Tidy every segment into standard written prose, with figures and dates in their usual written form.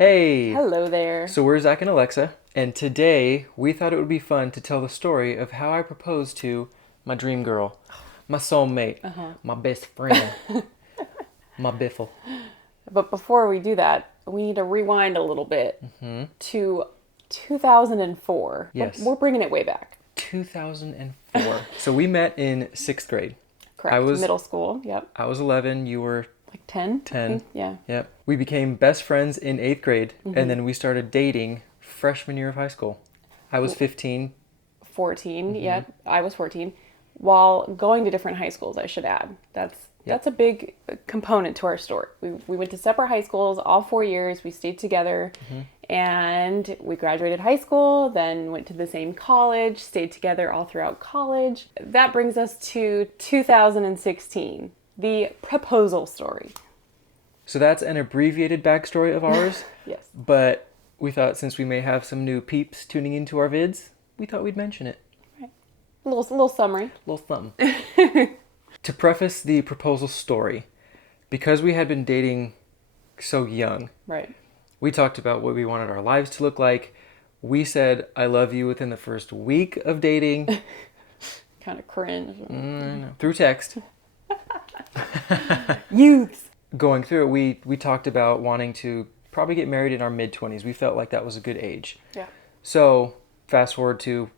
Hey! Hello there. So we're Zach and Alexa, and today we thought it would be fun to tell the story of how I proposed to my dream girl, my soulmate, my best friend, my biffle. But before we do that, we need to rewind a little bit to 2004. Yes. We're bringing it way back. 2004. So we met in 6th grade. Correct. Middle school. Yep. I was 11, you were Like 10? 10. Yeah. Yep. We became best friends in 8th grade, and then we started dating freshman year of high school. I was 15. 14. Yep. I was 14. While going to different high schools, I should add. That's a big component to our story. We went to separate high schools all 4 years. We stayed together and we graduated high school, then went to the same college, stayed together all throughout college. That brings us to 2016, the proposal story. So that's an abbreviated backstory of ours. Yes. But we thought since we may have some new peeps tuning into our vids, we thought we'd mention it. Right. A little summary. A little something. To preface the proposal story, because we had been dating so young, Right. we talked about what we wanted our lives to look like. We said, I love you within the first week of dating. Kind of cringe. Through text. Youths. Going through it, we talked about wanting to probably get married in our mid-20s. We felt like that was a good age. Yeah. So fast forward to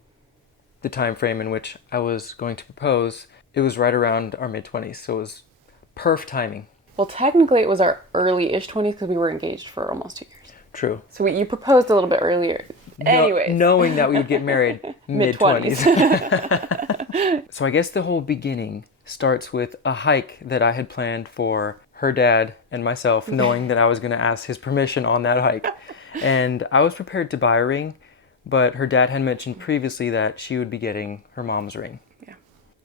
the time frame in which I was going to propose. It was right around our mid-20s, so it was perf timing. Well, technically it was our early-ish 20s because we were engaged for almost 2 years. True. So you proposed a little bit earlier. Anyways. Knowing that we would get married Mid-20s. mid-20s. So I guess the whole beginning starts with a hike that I had planned for her dad and myself, knowing that I was going to ask his permission on that hike. And I was prepared to buy a ring, but her dad had mentioned previously that she would be getting her mom's ring. Yeah.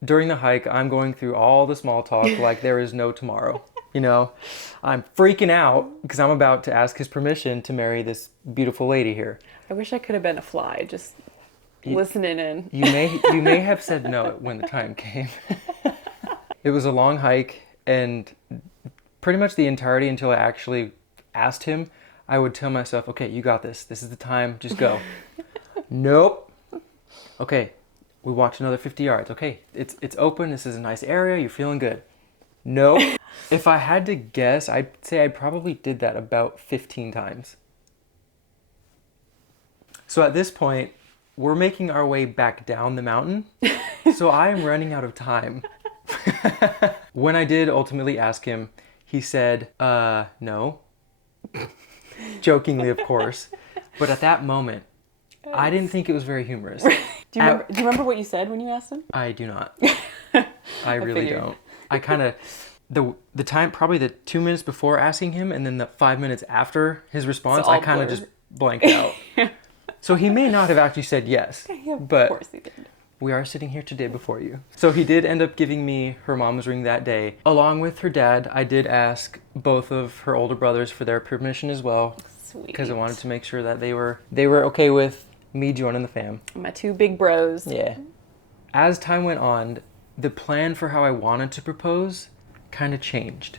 During the hike, I'm going through all the small talk like there is no tomorrow. You know, I'm freaking out because I'm about to ask his permission to marry this beautiful lady here. I wish I could have been a fly, just listening in. You may have said no when the time came. It was a long hike, and pretty much the entirety until I actually asked him, I would tell myself, okay, you got this. This is the time. Just go. Nope. Okay, we walked another 50 yards. Okay, it's open. This is a nice area. You're feeling good. Nope. If I had to guess, I'd say I probably did that about 15 times. So at this point, we're making our way back down the mountain. So I am running out of time. When I did ultimately ask him, he said, no. Jokingly, of course. But at that moment, I didn't think it was very humorous. Do you remember what you said when you asked him? I do not. I really figured. don't. I kind of, the time, probably the 2 minutes before asking him and then the 5 minutes after his response, all I kind of blurred. just blanked out. So he may not have actually said yes, Yeah, of but course he did. we are sitting here today before you. So he did end up giving me her mom's ring that day. Along with her dad, I did ask both of her older brothers for their permission as well. Sweet. Because I wanted to make sure that they were okay with me joining the fam. My two big bros. Yeah. As time went on, the plan for how I wanted to propose kind of changed.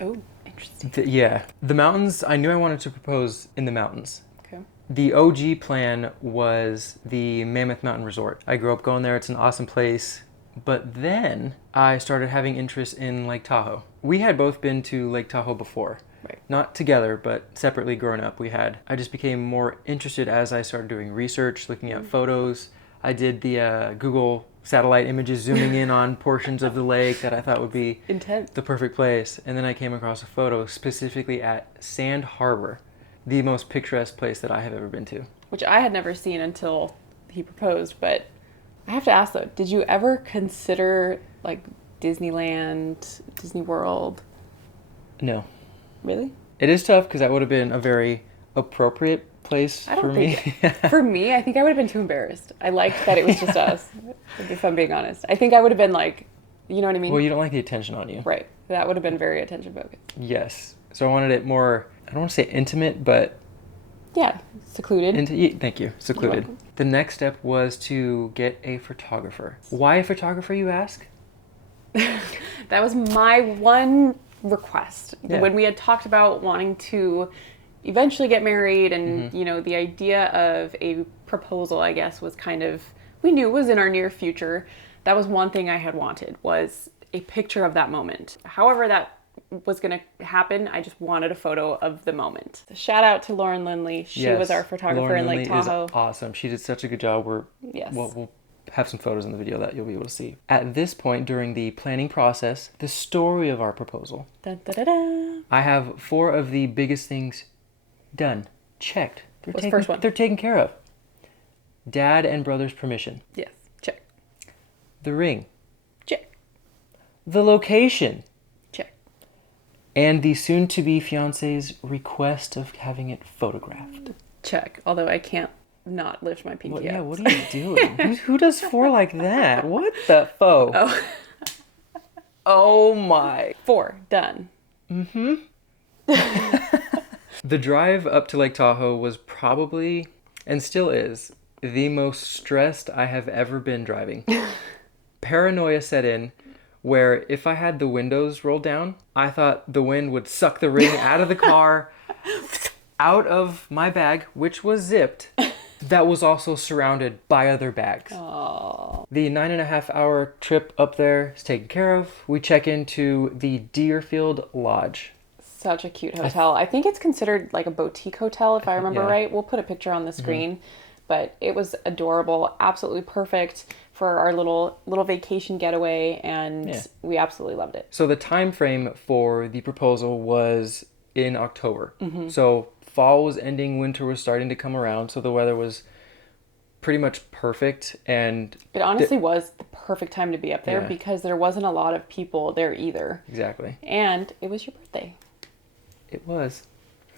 Oh, interesting. Yeah. The mountains, I knew I wanted to propose in the mountains. Okay. The OG plan was the Mammoth Mountain Resort. I grew up going there. It's an awesome place. But then I started having interest in Lake Tahoe. We had both been to Lake Tahoe before. Right. Not together, but separately growing up we had. I just became more interested as I started doing research, looking at photos. I did the Google satellite images zooming in on portions of the lake that I thought would be Intense. the perfect place. And then I came across a photo specifically at Sand Harbor, the most picturesque place that I have ever been to. Which I had never seen until he proposed, but I have to ask though, did you ever consider like Disneyland, Disney World? No. Really? It is tough because that would have been a very appropriate place I don't for me. For me, I think I would have been too embarrassed. I liked that it was just us, if I'm being honest. I think I would have been like, you know what I mean? Well, you don't like the attention on you. Right. That would have been very attention focused. Yes. So I wanted it more, I don't want to say intimate, but Yeah. Secluded. thank you. Secluded. welcome. The next step was to get a photographer. Why a photographer, you ask? That was my one request. Yeah. When we had talked about wanting to eventually get married, and you know, the idea of a proposal, I guess, was kind of, we knew was in our near future. That was one thing I had wanted, was a picture of that moment. However that was going to happen, I just wanted a photo of the moment. Shout out to Lauren Lindley. She was our photographer Lauren in Lake Lindley Tahoe. Is awesome. She did such a good job. Yes. We'll have some photos in the video that you'll be able to see. At this point during the planning process, the story of our proposal. Dun, da, da, da. I have 4 of the biggest things done, checked. What's the first one? They're taken care of. Dad and brother's permission. Yes, check. The ring. Check. The location. Check. And the soon-to-be fiance's request of having it photographed. Check. Although I can't not lift my pinky up. Yeah, what are you doing? who does 4 like that? What the fo? Oh. Oh my. 4, done. The drive up to Lake Tahoe was probably, and still is, the most stressed I have ever been driving. Paranoia set in, where if I had the windows rolled down, I thought the wind would suck the ring out of the car, out of my bag, which was zipped, that was also surrounded by other bags. Oh. The 9.5-hour trip up there is taken care of. We check into the Deerfield Lodge. Such a cute hotel. I think it's considered like a boutique hotel, if I remember right. We'll put a picture on the screen. But it was adorable, absolutely perfect for our little vacation getaway, and we absolutely loved it. So the time frame for the proposal was in October. So fall was ending, winter was starting to come around, so the weather was pretty much perfect. And it honestly was the perfect time to be up there because there wasn't a lot of people there either. Exactly. And it was your birthday. It was.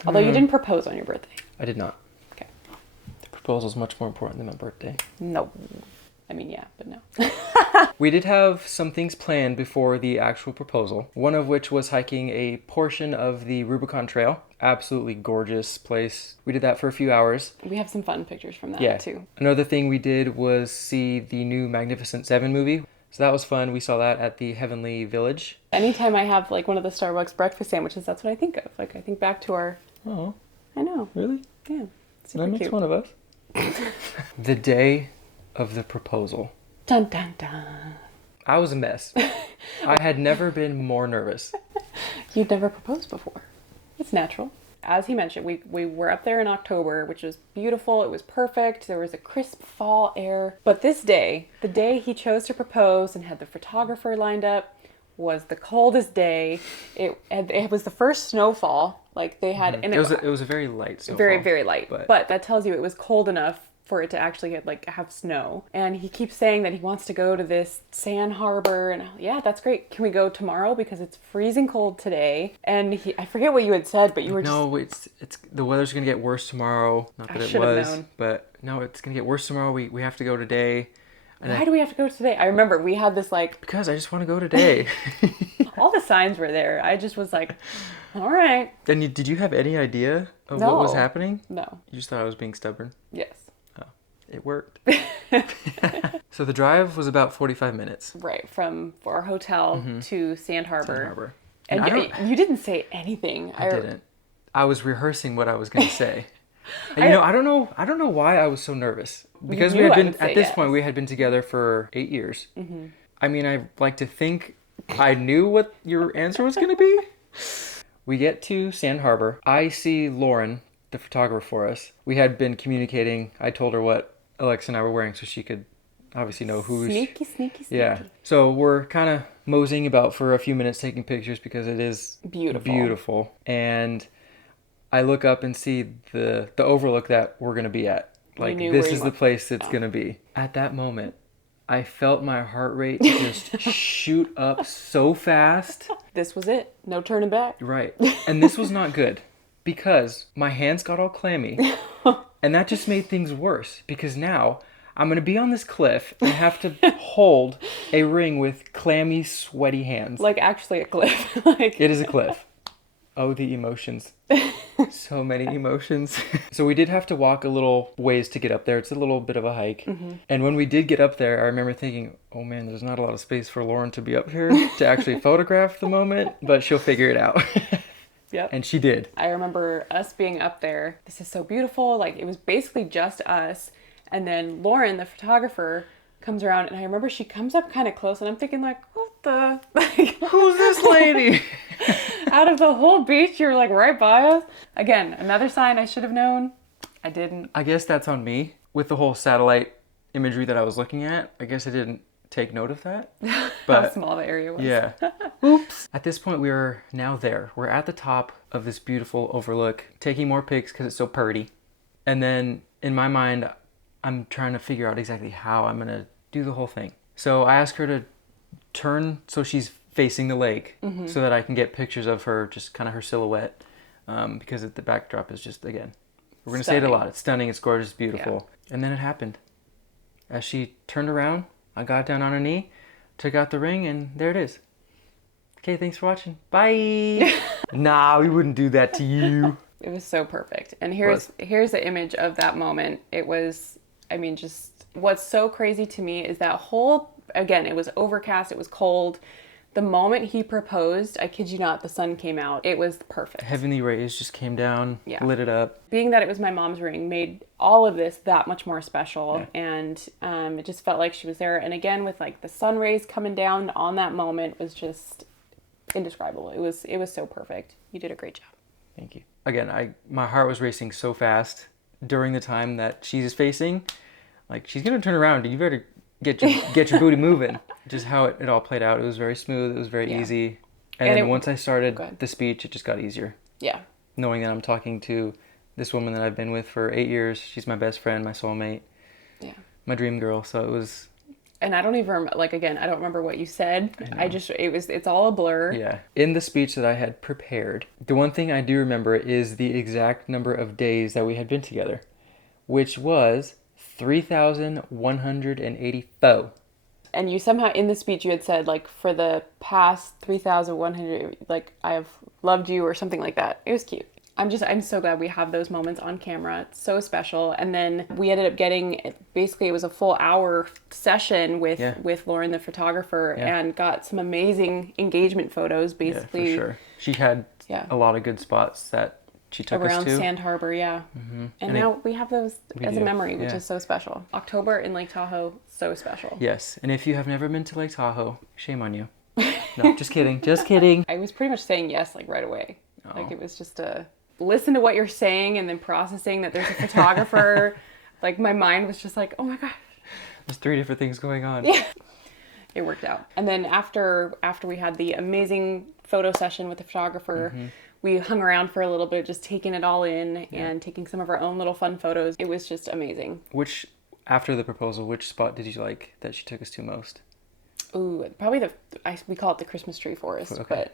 Although you didn't propose on your birthday. I did not. Okay. The proposal is much more important than my birthday. No. I mean, yeah, but no. We did have some things planned before the actual proposal, one of which was hiking a portion of the Rubicon Trail. Absolutely gorgeous place. We did that for a few hours. We have some fun pictures from that too. Another thing we did was see the new Magnificent Seven movie. So that was fun. We saw that at the Heavenly Village. Anytime I have like one of the Starbucks breakfast sandwiches, that's what I think of. Like I think back to our... Oh. I know. Really? Yeah. Super That makes cute. one of us. The day of the proposal. Dun dun dun. I was a mess. I had never been more nervous. You'd never proposed before. It's natural. As he mentioned, we were up there in October, which was beautiful. It was perfect. There was a crisp fall air. But this day, the day he chose to propose and had the photographer lined up, was the coldest day. It was the first snowfall. Like they had, and It was a very light snowfall. very, very light. But that tells you it was cold enough for it to actually have snow. And he keeps saying that he wants to go to this sand harbor, and yeah, that's great. Can we go tomorrow because it's freezing cold today? And I forget what you had said, but you were no, it's the weather's gonna get worse tomorrow. Not that I it should have was, known. but no, it's gonna get worse tomorrow. We have to go today. And Why do we have to go today? I remember we had this like because I just want to go today. all the signs were there. I just was like, all right. And did you have any idea of No. what was happening? No. You just thought I was being stubborn. Yes. It worked. So the drive was about 45 minutes. Right, from our hotel to Sand Harbor. Sand Harbor. And you didn't say anything. I didn't. I was rehearsing what I was going to say. And I don't know why I was so nervous. Because we knew had I been would say at this yes. point we had been together for 8 years. I mean, I like to think I knew what your answer was going to be. We get to Sand Harbor. I see Lauren, the photographer for us. We had been communicating. I told her what Alexa and I were wearing so she could obviously know who Sneaky. Yeah. So we're kind of moseying about for a few minutes taking pictures because it is beautiful. And I look up and see the overlook that we're going to be at. Like, this is the place it's going to be. At that moment, I felt my heart rate just shoot up so fast. This was it. No turning back. Right. And this was not good because my hands got all clammy. And that just made things worse because now I'm going to be on this cliff and have to hold a ring with clammy, sweaty hands. Like actually a cliff. Like It is a cliff. Oh, the emotions. So many emotions. So we did have to walk a little ways to get up there. It's a little bit of a hike. And when we did get up there, I remember thinking, oh man, there's not a lot of space for Lauren to be up here to actually photograph the moment, but she'll figure it out. Yep. And she did. I remember us being up there. This is so beautiful. Like, it was basically just us. And then Lauren, the photographer, comes around, and I remember she comes up kind of close, and I'm thinking, like, what the? Like, Who's this lady? out of the whole beach, you're like right by us. Again, another sign I should have known. I didn't. I guess that's on me. With the whole satellite imagery that I was looking at, I guess I didn't take note of that. But how small the area was. yeah. Oops. At this point, we are now there. We're at the top of this beautiful overlook, taking more pics because it's so pretty. And then in my mind, I'm trying to figure out exactly how I'm going to do the whole thing. So I asked her to turn so she's facing the lake so that I can get pictures of her, just kind of her silhouette, because the backdrop is just, again, we're going to say it a lot. It's stunning, it's gorgeous, it's beautiful. Yeah. And then it happened. As she turned around, I got down on her knee, took out the ring, and there it is. Okay, thanks for watching. Bye. Nah, we wouldn't do that to you. It was so perfect. And here's the image of that moment. It was, I mean, just what's so crazy to me is that whole, again, it was overcast, it was cold. The moment he proposed, I kid you not, the sun came out. It was perfect. Heavenly rays just came down, lit it up. Being that it was my mom's ring made all of this that much more special. Yeah. And it just felt like she was there. And again, with like the sun rays coming down on that moment was just indescribable. It was so perfect. You did a great job. Thank you. Again, my heart was racing so fast during the time that she's facing. Like, she's going to turn around. You better get your booty moving. Just how it all played out. It was very smooth. It was very easy. And then once I started the speech, it just got easier. Yeah. Knowing that I'm talking to this woman that I've been with for 8 years. She's my best friend, my soulmate. Yeah. My dream girl. So it was... And I don't even, like, again, I don't remember what you said. It's all a blur. Yeah. In the speech that I had prepared, the one thing I do remember is the exact number of days that we had been together, which was 3,184. And you somehow, in the speech, you had said, like, for the past 3,100, like, I have loved you or something like that. It was cute. I'm so glad we have those moments on camera. It's so special. And then we ended up getting, basically it was a full hour session with Lauren, the photographer, and got some amazing engagement photos, basically. Yeah, for sure. She had a lot of good spots that she took us to. Around Sand Harbor, Mm-hmm. And now we have those as a memory, which is so special. October in Lake Tahoe, so special. Yes. And if you have never been to Lake Tahoe, shame on you. No, just kidding. Just kidding. I was pretty much saying yes, like, right away. Oh. Like, it was just listen to what you're saying and then processing that there's a photographer. Like, my mind was just like, oh my gosh. There's 3 different things going on. Yeah. It worked out. And then after we had the amazing photo session with the photographer, we hung around for a little bit, just taking it all in and taking some of our own little fun photos. It was just amazing. After the proposal, which spot did you like that she took us to most? Ooh, probably we call it the Christmas tree forest. Okay,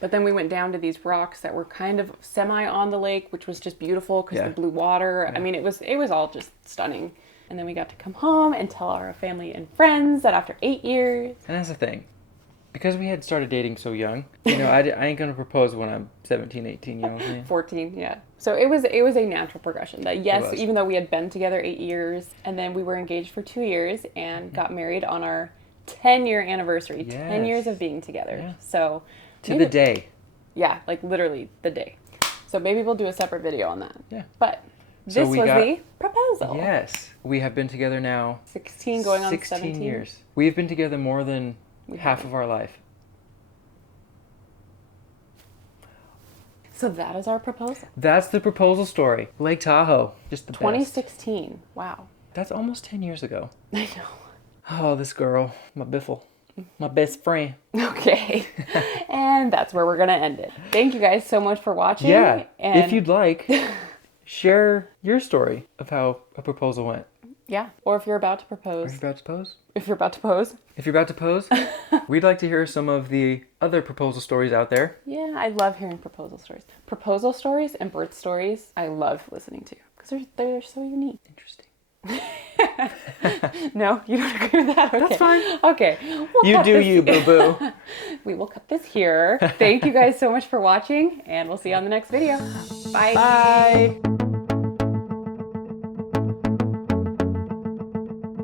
But then we went down to these rocks that were kind of semi on the lake, which was just beautiful because the blue water. I mean, it was all just stunning. And then we got to come home and tell our family and friends that after 8 years. And that's the thing. Because we had started dating so young, I ain't going to propose when I'm 17, 18, you know what I mean? 14, yeah. So it was a natural progression that, yes, even though we had been together 8 years, and then we were engaged for 2 years and got married on our 10-year anniversary, 10 years of being together. Yeah. So... To the day. Yeah, like literally the day. So maybe we'll do a separate video on that. Yeah. But this was the proposal. Yes. We have been together now 16 going on 16 years. We've been together more than half of our life. So that is our proposal. That's the proposal story. Lake Tahoe. Just the 2016. Best. Wow. That's almost 10 years ago. I know. Oh, this girl. My biffle. My best friend. Okay. And that's where we're going to end it. Thank you guys so much for watching. Yeah. And if you'd like, share your story of how a proposal went. Yeah. Or if you're about to propose. If you're about to pose. If you're about to pose. If you're about to pose. We'd like to hear some of the other proposal stories out there. Yeah, I love hearing proposal stories. Proposal stories and birth stories, I love listening to. Because they're so unique. Interesting. No, you don't agree with that? Okay. That's fine. Okay. You do you, boo-boo. We will cut this here. Thank you guys so much for watching, and we'll see you on the next video. Bye. Bye.